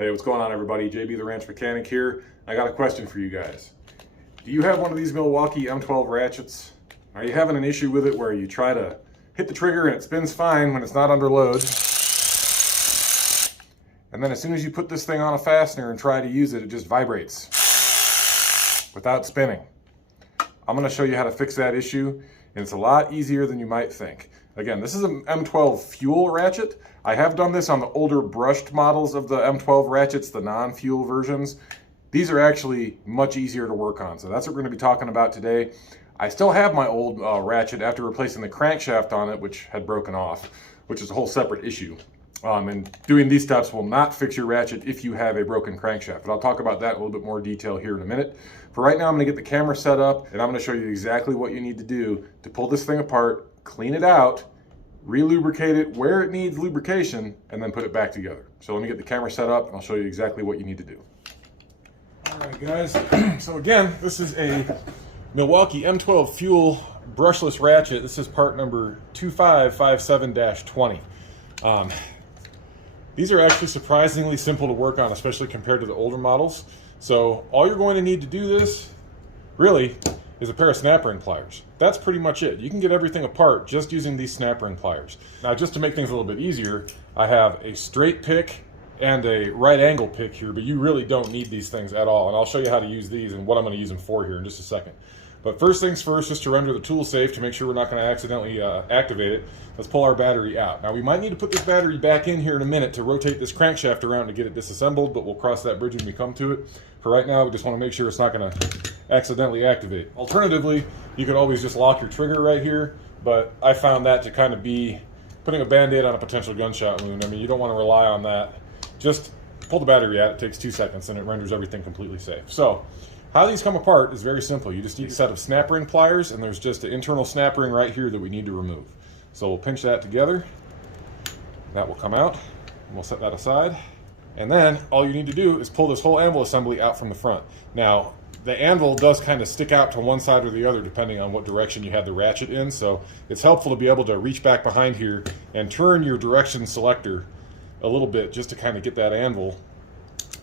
Hey, what's going on everybody? JB the Ranch Mechanic here. I got a question for you guys. Do you have one of these Milwaukee M12 ratchets? Are you having an issue with it where you try to hit the trigger and it spins fine when it's not under load? And then as soon as you put this thing on a fastener and try to use it, it just vibrates without spinning. I'm going to show you how to fix that issue, and it's a lot easier than you might think. Again, this is an M12 fuel ratchet. I have done this on the older brushed models of the M12 ratchets, the non-fuel versions. These are actually much easier to work on, so that's what we're going to be talking about today. I still have my old ratchet after replacing the crankshaft on it, which had broken off, which is a whole separate issue. And doing these steps will not fix your ratchet if you have a broken crankshaft. But I'll talk about that in a little bit more detail here in a minute. For right now, I'm going to get the camera set up, and I'm going to show you exactly what you need to do to pull this thing apart, clean it out, re-lubricate it where it needs lubrication, and then put it back together. So let me get the camera set up, and I'll show you exactly what you need to do. All right, guys. So again, this is a Milwaukee M12 fuel brushless ratchet. This is part number 2557-20. These are actually surprisingly simple to work on, especially compared to the older models. So all you're going to need to do this, really, is a pair of snap ring pliers. That's pretty much it. You can get everything apart just using these snap ring pliers. Now, just to make things a little bit easier, I have a straight pick and a right angle pick here, but you really don't need these things at all. And I'll show you how to use these and what I'm going to use them for here in just a second. But first things first, just to render the tool safe, to make sure we're not going to accidentally activate it, let's pull our battery out. Now we might need to put this battery back in here in a minute to rotate this crankshaft around to get it disassembled, but we'll cross that bridge when we come to it. For right now, we just want to make sure it's not going to accidentally activate. Alternatively, you could always just lock your trigger right here, but I found that to kind of be putting a band-aid on a potential gunshot wound. I mean, you don't want to rely on that. Just pull the battery out. It takes 2 seconds and it renders everything completely safe. So how these come apart is very simple. You just need a set of snap ring pliers, and there's just an internal snap ring right here that we need to remove. So we'll pinch that together. That will come out, and we'll set that aside. And then all you need to do is pull this whole anvil assembly out from the front. Now, the anvil does kind of stick out to one side or the other depending on what direction you have the ratchet in, so it's helpful to be able to reach back behind here and turn your direction selector a little bit just to kind of get that anvil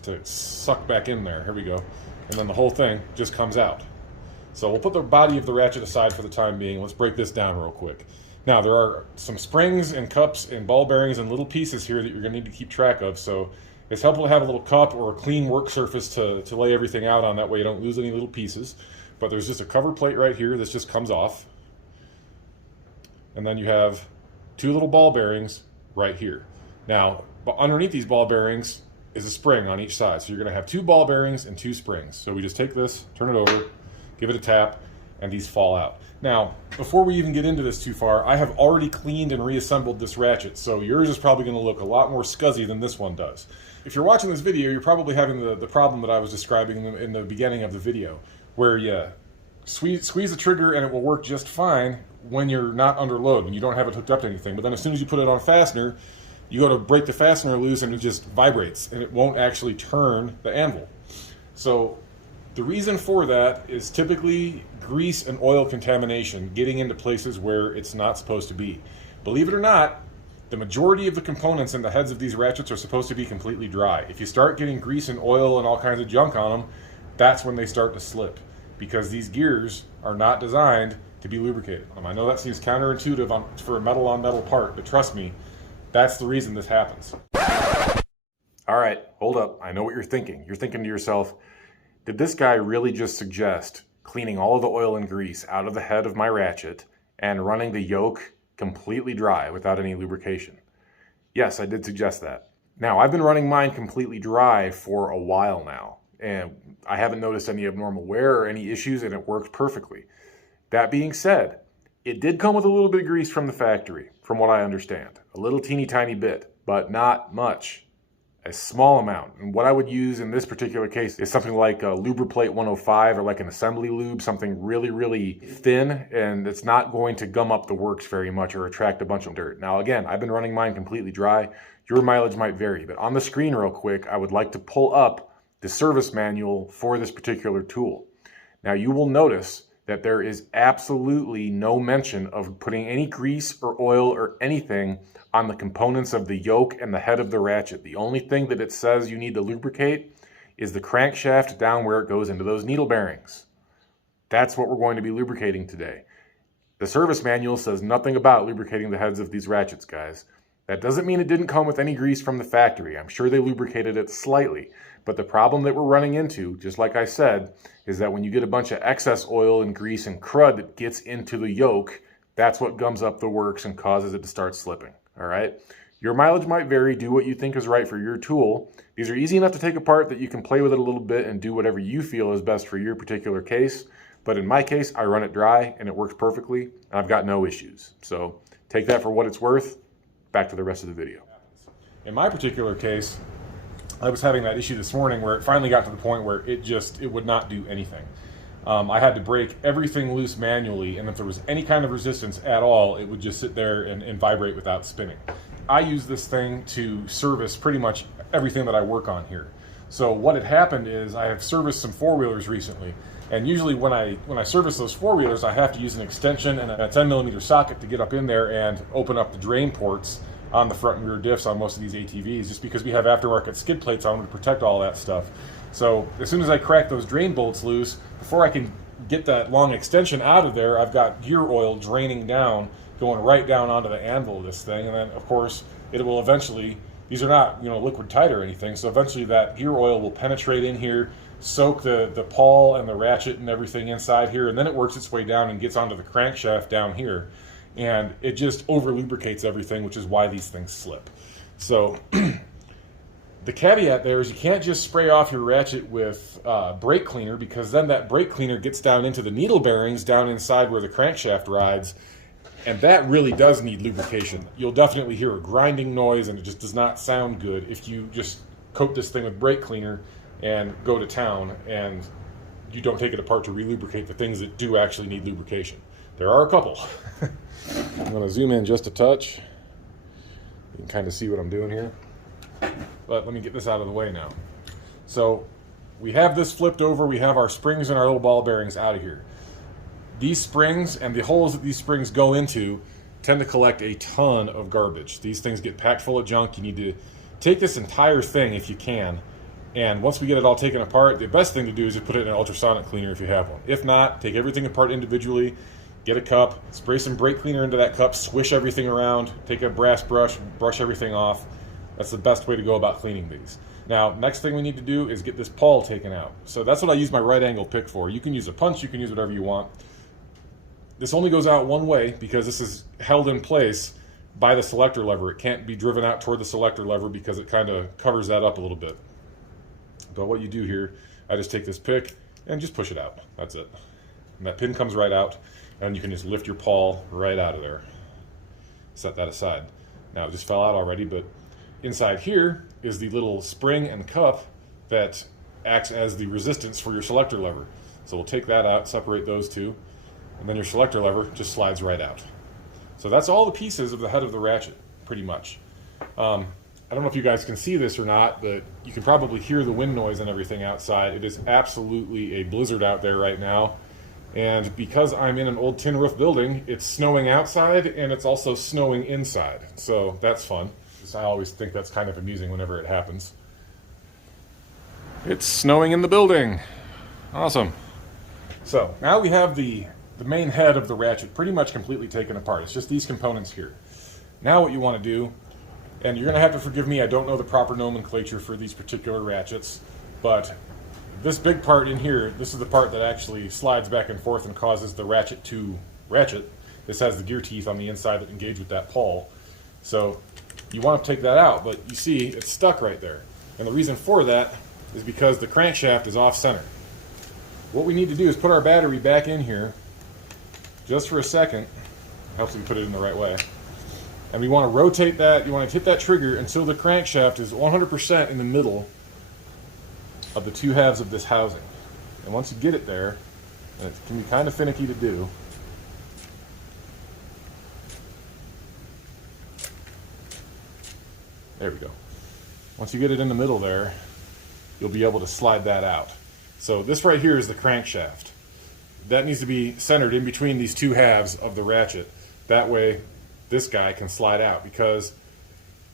to suck back in there. Here we go. And then the whole thing just comes out. So we'll put the body of the ratchet aside for the time being. Let's break this down real quick. Now there are some springs and cups and ball bearings and little pieces here that you're going to need to keep track of. So it's helpful to have a little cup or a clean work surface to lay everything out on. That way you don't lose any little pieces. But there's just a cover plate right here. This just comes off. And then you have 2 little ball bearings right here. Now underneath these ball bearings is a spring on each side. So you're going to have 2 ball bearings and 2 springs. So we just take this, turn it over, give it a tap, and these fall out. Now, before we even get into this too far, I have already cleaned and reassembled this ratchet, so yours is probably going to look a lot more scuzzy than this one does. If you're watching this video, you're probably having the problem that I was describing in the beginning of the video, where you squeeze the trigger and it will work just fine when you're not under load, when you don't have it hooked up to anything. But then as soon as you put it on a fastener, you go to break the fastener loose and it just vibrates and it won't actually turn the anvil. So the reason for that is typically grease and oil contamination getting into places where it's not supposed to be. Believe it or not, the majority of the components in the heads of these ratchets are supposed to be completely dry. If you start getting grease and oil and all kinds of junk on them, that's when they start to slip, because these gears are not designed to be lubricated. I know that seems counterintuitive for a metal on metal part, but trust me, that's the reason this happens. All right, hold up. I know what you're thinking. You're thinking to yourself, did this guy really just suggest cleaning all of the oil and grease out of the head of my ratchet and running the yoke completely dry without any lubrication? Yes, I did suggest that. Now, I've been running mine completely dry for a while now, and I haven't noticed any abnormal wear or any issues, and it worked perfectly. That being said, it did come with a little bit of grease from the factory, from what I understand. A little teeny tiny bit, but not much. A small amount. And what I would use in this particular case is something like a lubriplate 105 or like an assembly lube, something really, really thin, and it's not going to gum up the works very much or attract a bunch of dirt. Now again, I've been running mine completely dry. Your mileage might vary, but on the screen real quick, I would like to pull up the service manual for this particular tool. Now you will notice that there is absolutely no mention of putting any grease or oil or anything on the components of the yoke and the head of the ratchet. The only thing that it says you need to lubricate is the crankshaft down where it goes into those needle bearings. That's what we're going to be lubricating today. The service manual says nothing about lubricating the heads of these ratchets, guys. That doesn't mean it didn't come with any grease from the factory. I'm sure they lubricated it slightly. But the problem that we're running into, just like I said, is that when you get a bunch of excess oil and grease and crud that gets into the yoke, that's what gums up the works and causes it to start slipping, all right? Your mileage might vary. Do what you think is right for your tool. These are easy enough to take apart that you can play with it a little bit and do whatever you feel is best for your particular case. But in my case, I run it dry and it works perfectly, and I've got no issues. So take that for what it's worth. Back to the rest of the video. In my particular case, I was having that issue this morning where it finally got to the point where it would not do anything. I had to break everything loose manually, and if there was any kind of resistance at all, it would just sit there and vibrate without spinning. I use this thing to service pretty much everything that I work on here. So what had happened is I have serviced some four-wheelers recently, and usually when I service those four-wheelers, I have to use an extension and a 10mm socket to get up in there and open up the drain ports on the front and rear diffs on most of these ATVs, just because we have aftermarket skid plates on them to protect all that stuff. So as soon as I crack those drain bolts loose, before I can get that long extension out of there, I've got gear oil draining down, going right down onto the anvil of this thing, and then of course it will eventually, these are not liquid tight or anything, so eventually that gear oil will penetrate in here, soak the pawl and the ratchet and everything inside here, and then it works its way down and gets onto the crankshaft down here, and it just over lubricates everything, which is why these things slip. So the caveat there is you can't just spray off your ratchet with brake cleaner, because then that brake cleaner gets down into the needle bearings down inside where the crankshaft rides, and that really does need lubrication. You'll definitely hear a grinding noise, and it just does not sound good if you just coat this thing with brake cleaner and go to town and you don't take it apart to relubricate the things that do actually need lubrication. There are a couple. I'm going to zoom in just a touch. You can kind of see what I'm doing here. But let me get this out of the way now. So we have this flipped over. We have our springs and our little ball bearings out of here. These springs and the holes that these springs go into tend to collect a ton of garbage. These things get packed full of junk. You need to take this entire thing if you can. And once we get it all taken apart, the best thing to do is to put it in an ultrasonic cleaner if you have one. If not, take everything apart individually, get a cup, spray some brake cleaner into that cup, swish everything around, take a brass brush, brush everything off. That's the best way to go about cleaning these. Now, next thing we need to do is get this pawl taken out. So that's what I use my right angle pick for. You can use a punch, you can use whatever you want. This only goes out one way because this is held in place by the selector lever. It can't be driven out toward the selector lever because it kind of covers that up a little bit. But what you do here, I just take this pick and just push it out. That's it. And that pin comes right out, and you can just lift your pawl right out of there. Set that aside. Now, it just fell out already, but inside here is the little spring and cup that acts as the resistance for your selector lever. So we'll take that out, separate those two, and then your selector lever just slides right out. So that's all the pieces of the head of the ratchet, pretty much. I don't know if you guys can see this or not, but you can probably hear the wind noise and everything outside. It is absolutely a blizzard out there right now. And because I'm in an old tin roof building, it's snowing outside and it's also snowing inside. So that's fun. I always think that's kind of amusing whenever it happens. It's snowing in the building. Awesome. So now we have the main head of the ratchet pretty much completely taken apart. It's just these components here. Now what you want to do, and you're going to have to forgive me, I don't know the proper nomenclature for these particular ratchets, but this big part in here, this is the part that actually slides back and forth and causes the ratchet to ratchet. This has the gear teeth on the inside that engage with that pawl. So you want to take that out, but you see it's stuck right there. And the reason for that is because the crankshaft is off center. What we need to do is put our battery back in here just for a second. It helps if you put it in the right way. And we want to rotate that, you want to hit that trigger until the crankshaft is 100% in the middle of the two halves of this housing. And once you get it there, and it can be kind of finicky to do, there we go. Once you get it in the middle there, you'll be able to slide that out. So this right here is the crankshaft. that needs to be centered in between these two halves of the ratchet. That way this guy can slide out, because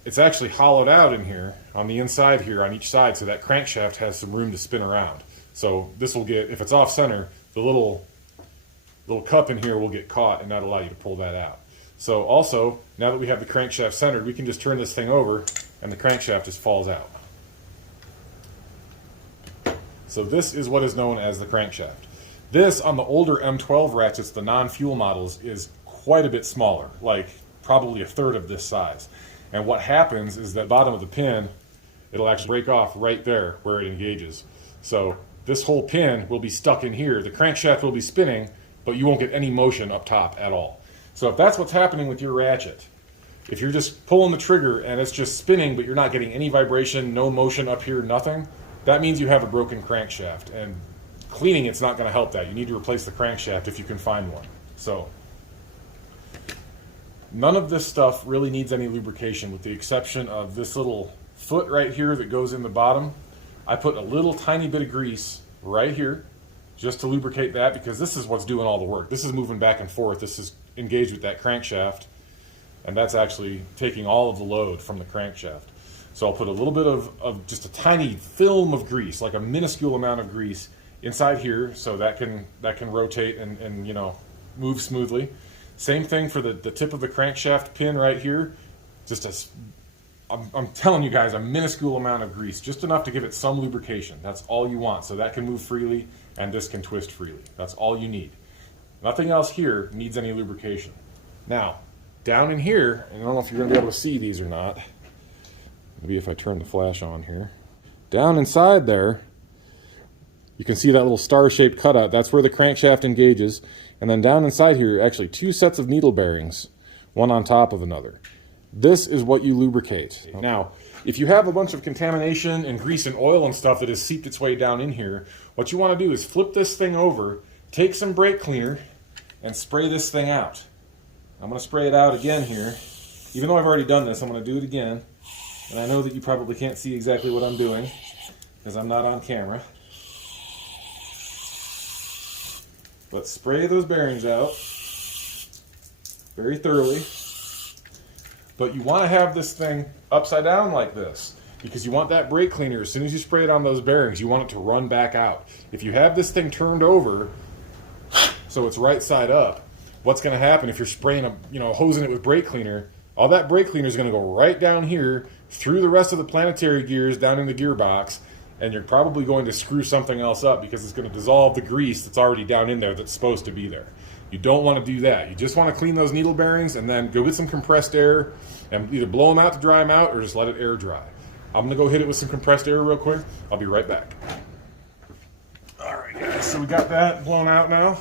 it's actually hollowed out in here on the inside here on each side, so that crankshaft has some room to spin around. So this will get, if it's off center, the little cup in here will get caught and not allow you to pull that out. So also, now that we have the crankshaft centered, we can just turn this thing over and the crankshaft just falls out. So this is what is known as the crankshaft. This, on the older M12 ratchets, the non-fuel models, is quite a bit smaller, like probably a third of this size. And what happens is that bottom of the pin, it'll actually break off right there where it engages. So this whole pin will be stuck in here. The crankshaft will be spinning, but you won't get any motion up top at all. So if that's what's happening with your ratchet, if you're just pulling the trigger and it's just spinning, but you're not getting any vibration, no motion up here, nothing, that means you have a broken crankshaft. And cleaning it's not going to help that. You need to replace the crankshaft if you can find one. So none of this stuff really needs any lubrication, with the exception of this little foot right here that goes in the bottom. I put a little tiny bit of grease right here just to lubricate that, because this is what's doing all the work. This is moving back and forth. This is engaged with that crankshaft, and that's actually taking all of the load from the crankshaft. So I'll put a little bit of just a tiny film of grease, like a minuscule amount of grease inside here, so that can rotate and you know, move smoothly. Same thing for the tip of the crankshaft pin right here. Just I'm telling you guys, a minuscule amount of grease, just enough to give it some lubrication. That's all you want, so that can move freely and this can twist freely. That's all you need. Nothing else here needs any lubrication. Now, down in here, and I don't know if you're going to be able to see these or not. Maybe if I turn the flash on here. Down inside there, you can see that little star-shaped cutout. That's where the crankshaft engages. And then down inside here are actually two sets of needle bearings, one on top of another. This is what you lubricate. Now, if you have a bunch of contamination and grease and oil and stuff that has seeped its way down in here, what you want to do is flip this thing over, take some brake cleaner, and spray this thing out. I'm going to spray it out again here. Even though I've already done this, I'm going to do it again. And I know that you probably can't see exactly what I'm doing, because I'm not on camera. But spray those bearings out very thoroughly. But you want to have this thing upside down like this, because you want that brake cleaner, as soon as you spray it on those bearings, you want it to run back out. If you have this thing turned over so it's right side up, what's going to happen if you're spraying hosing it with brake cleaner, all that brake cleaner is going to go right down here through the rest of the planetary gears down in the gearbox, and you're probably going to screw something else up, because it's going to dissolve the grease that's already down in there that's supposed to be there. You don't want to do that. You just want to clean those needle bearings and then go get some compressed air and either blow them out to dry them out or just let it air dry. I'm going to go hit it with some compressed air real quick. I'll be right back. Alright guys, so we got that blown out now.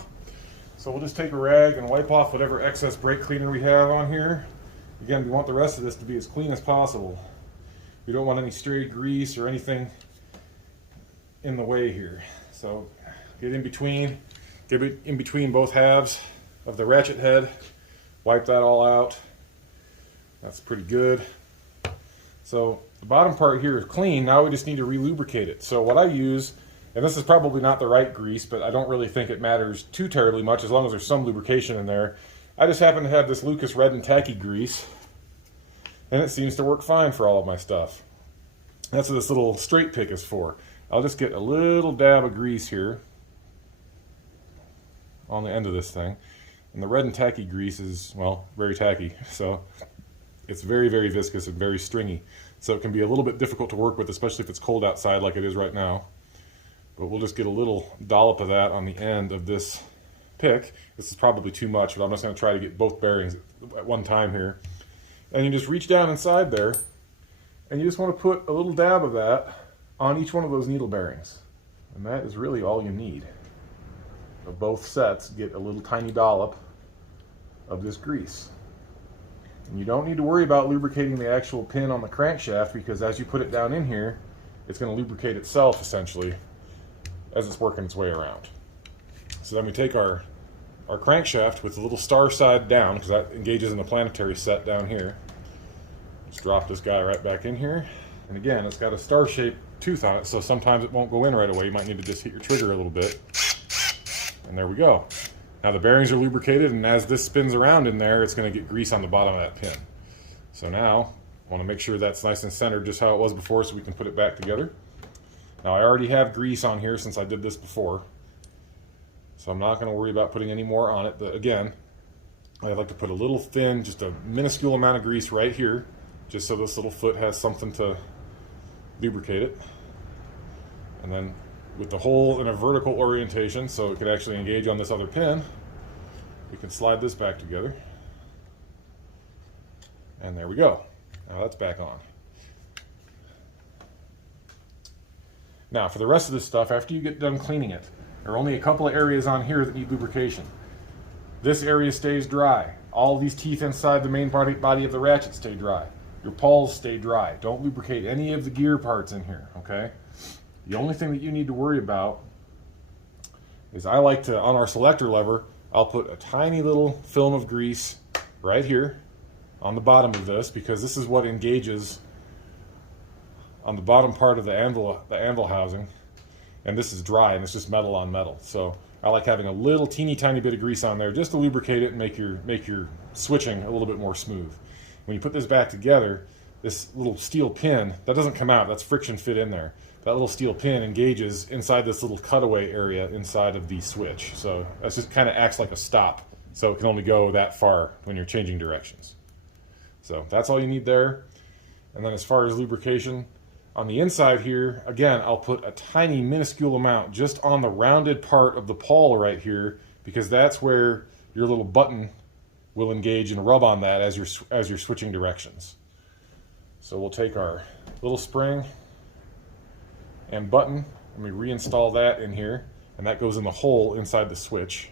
So we'll just take a rag and wipe off whatever excess brake cleaner we have on here. Again, we want the rest of this to be as clean as possible. We don't want any stray grease or anything in the way here. So get in between both halves of the ratchet head, wipe that all out. That's pretty good. So the bottom part here is clean. Now we just need to re-lubricate it. So what I use, and this is probably not the right grease, but I don't really think it matters too terribly much as long as there's some lubrication in there. I just happen to have this Lucas Red and Tacky grease, and it seems to work fine for all of my stuff. That's what this little straight pick is for. I'll just get a little dab of grease here on the end of this thing. And the Red and Tacky grease is, well, very tacky. So it's very, very viscous and very stringy. So it can be a little bit difficult to work with, especially if it's cold outside like it is right now. But we'll just get a little dollop of that on the end of this pick. This is probably too much, but I'm just going to try to get both bearings at one time here. And you just reach down inside there, and you just want to put a little dab of that on each one of those needle bearings. And that is really all you need. So both sets get a little tiny dollop of this grease. And you don't need to worry about lubricating the actual pin on the crankshaft, because as you put it down in here, it's going to lubricate itself essentially as it's working its way around. So then we take our crankshaft with the little star side down, because that engages in the planetary set down here. Just drop this guy right back in here. And again, it's got a star-shaped tooth on it, so sometimes it won't go in right away. You might need to just hit your trigger a little bit. And there we go. Now the bearings are lubricated, and as this spins around in there, it's going to get grease on the bottom of that pin. So now, I want to make sure that's nice and centered just how it was before so we can put it back together. Now I already have grease on here since I did this before, so I'm not going to worry about putting any more on it. But again, I like to put a little thin, just a minuscule amount of grease right here, just so this little foot has something to lubricate it. And then with the hole in a vertical orientation so it could actually engage on this other pin, we can slide this back together. And there we go. Now that's back on. Now for the rest of this stuff, after you get done cleaning it, there are only a couple of areas on here that need lubrication. This area stays dry. All these teeth inside the main body of the ratchet stay dry. Your pawls stay dry. Don't lubricate any of the gear parts in here, okay? The only thing that you need to worry about is I like to, on our selector lever, I'll put a tiny little film of grease right here on the bottom of this, because this is what engages on the bottom part of the anvil housing, and this is dry and it's just metal on metal. So I like having a little teeny tiny bit of grease on there just to lubricate it and make your switching a little bit more smooth. When you put this back together, this little steel pin, that doesn't come out, that's friction fit in there. That little steel pin engages inside this little cutaway area inside of the switch. So that just kind of acts like a stop. So it can only go that far when you're changing directions. So that's all you need there. And then as far as lubrication, on the inside here, again, I'll put a tiny minuscule amount just on the rounded part of the pawl right here, because that's where your little button will engage and rub on that as you're switching directions. So we'll take our little spring and button and we reinstall that in here, and that goes in the hole inside the switch.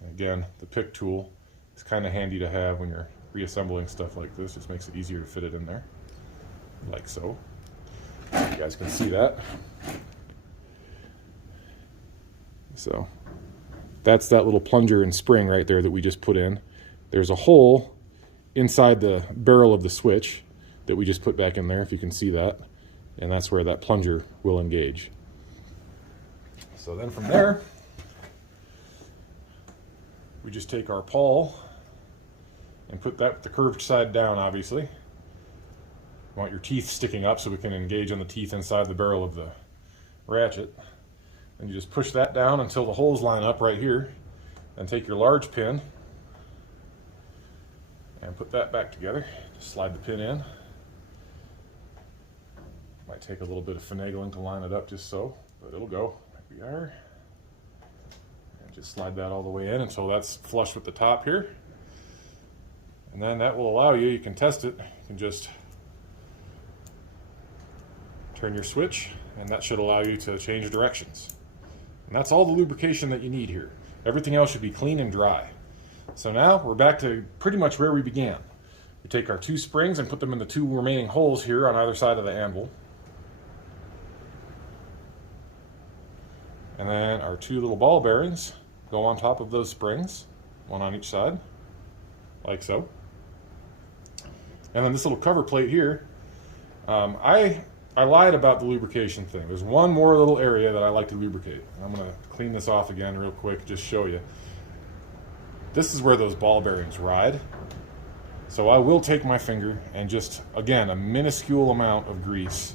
And again, the pick tool is kind of handy to have when you're reassembling stuff like this. Just makes it easier to fit it in there, like so. You guys can see that. So that's that little plunger and spring right there that we just put in. There's a hole inside the barrel of the switch that we just put back in there, if you can see that, and that's where that plunger will engage. So then from there, we just take our pawl and put that with the curved side down, obviously. You want your teeth sticking up so we can engage on the teeth inside the barrel of the ratchet. And you just push that down until the holes line up right here, and take your large pin and put that back together. Just slide the pin in. Might take a little bit of finagling to line it up just so, but it'll go. There we are. And just slide that all the way in until that's flush with the top here. And then that will allow you can test it, you can just turn your switch, and that should allow you to change directions. And that's all the lubrication that you need here. Everything else should be clean and dry. So now we're back to pretty much where we began. We take our two springs and put them in the two remaining holes here on either side of the anvil. And then our two little ball bearings go on top of those springs, one on each side, like so. And then this little cover plate here, I lied about the lubrication thing. There's one more little area that I like to lubricate. I'm going to clean this off again real quick, just show you. This is where those ball bearings ride. So I will take my finger and just, again, a minuscule amount of grease,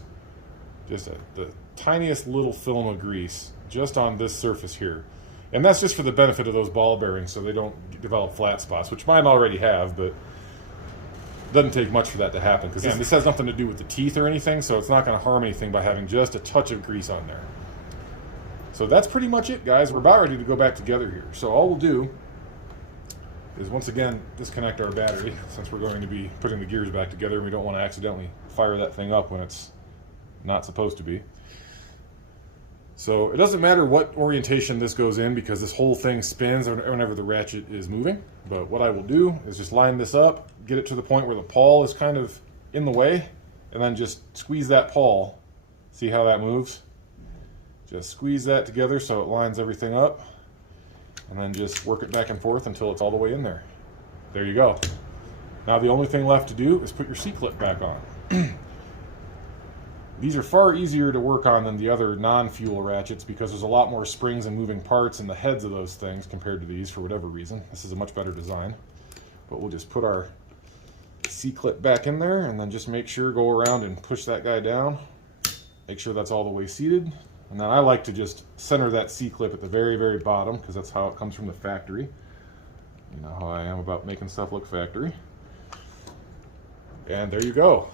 just the tiniest little film of grease, just on this surface here. And that's just for the benefit of those ball bearings so they don't develop flat spots, which mine already have, but it doesn't take much for that to happen, because this has nothing to do with the teeth or anything, so it's not going to harm anything by having just a touch of grease on there. So that's pretty much it, guys. We're about ready to go back together here. So all we'll do is once again disconnect our battery, since we're going to be putting the gears back together and we don't want to accidentally fire that thing up when it's not supposed to be. So it doesn't matter what orientation this goes in, because this whole thing spins whenever the ratchet is moving. But what I will do is just line this up, get it to the point where the pawl is kind of in the way, and then just squeeze that pawl. See how that moves? Just squeeze that together so it lines everything up, and then just work it back and forth until it's all the way in there. There you go. Now the only thing left to do is put your C-clip back on. These are far easier to work on than the other non-fuel ratchets because there's a lot more springs and moving parts in the heads of those things compared to these for whatever reason. This is a much better design. But we'll just put our C-clip back in there and then just make sure, go around and push that guy down. Make sure that's all the way seated. And then I like to just center that C-clip at the very, very bottom because that's how it comes from the factory. You know how I am about making stuff look factory. And there you go.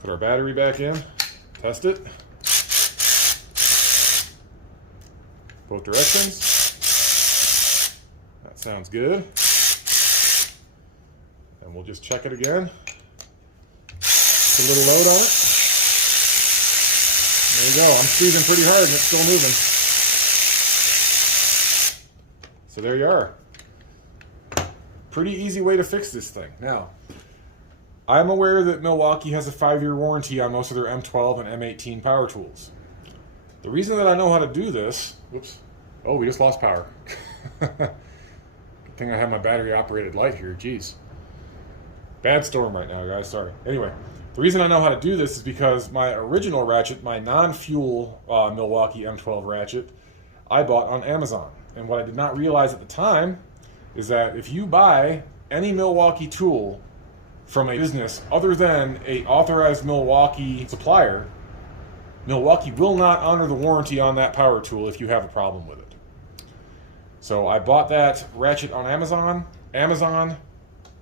Put our battery back in. Test it. Both directions. That sounds good. And we'll just check it again. Put a little load on it. There you go. I'm squeezing pretty hard and it's still moving. So there you are. Pretty easy way to fix this thing. Now, I'm aware that Milwaukee has a 5-year warranty on most of their M12 and M18 power tools. The reason that I know how to do this, whoops, oh, we just lost power. Good thing I have my battery operated light here, jeez. Bad storm right now, guys, sorry. Anyway, the reason I know how to do this is because my original ratchet, my non-fuel Milwaukee M12 ratchet, I bought on Amazon. And what I did not realize at the time is that if you buy any Milwaukee tool from a business other than a authorized Milwaukee supplier, Milwaukee will not honor the warranty on that power tool if you have a problem with it. So I bought that ratchet on Amazon. Amazon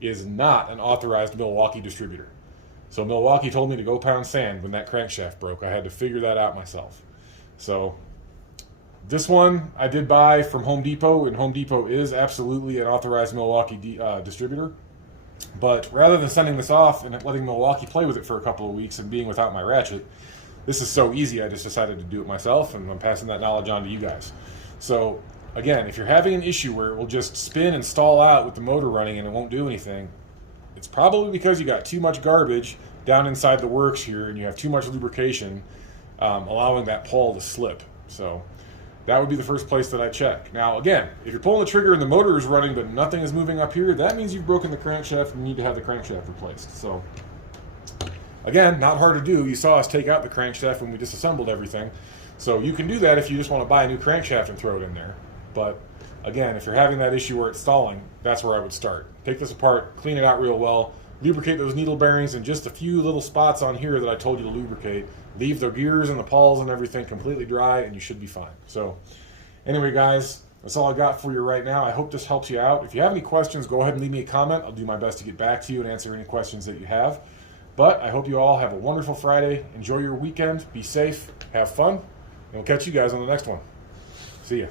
is not an authorized Milwaukee distributor. So Milwaukee told me to go pound sand when that crankshaft broke. I had to figure that out myself. So this one I did buy from Home Depot, and Home Depot is absolutely an authorized Milwaukee distributor. But rather than sending this off and letting Milwaukee play with it for a couple of weeks and being without my ratchet, this is so easy I just decided to do it myself, and I'm passing that knowledge on to you guys. So again, if you're having an issue where it will just spin and stall out with the motor running and it won't do anything, it's probably because you got too much garbage down inside the works here and you have too much lubrication allowing that pawl to slip. So that would be the first place that I check. Now again, if you're pulling the trigger and the motor is running but nothing is moving up here, that means you've broken the crankshaft and you need to have the crankshaft replaced. So again, not hard to do. You saw us take out the crankshaft when we disassembled everything. So you can do that if you just want to buy a new crankshaft and throw it in there. But again, if you're having that issue where it's stalling, that's where I would start. Take this apart, clean it out real well, lubricate those needle bearings and just a few little spots on here that I told you to lubricate. Leave the gears and the pawls and everything completely dry and you should be fine. So anyway, guys, that's all I got for you right now. I hope this helps you out. If you have any questions, go ahead and leave me a comment. I'll do my best to get back to you and answer any questions that you have. But I hope you all have a wonderful Friday. Enjoy your weekend. Be safe. Have fun. And we'll catch you guys on the next one. See ya.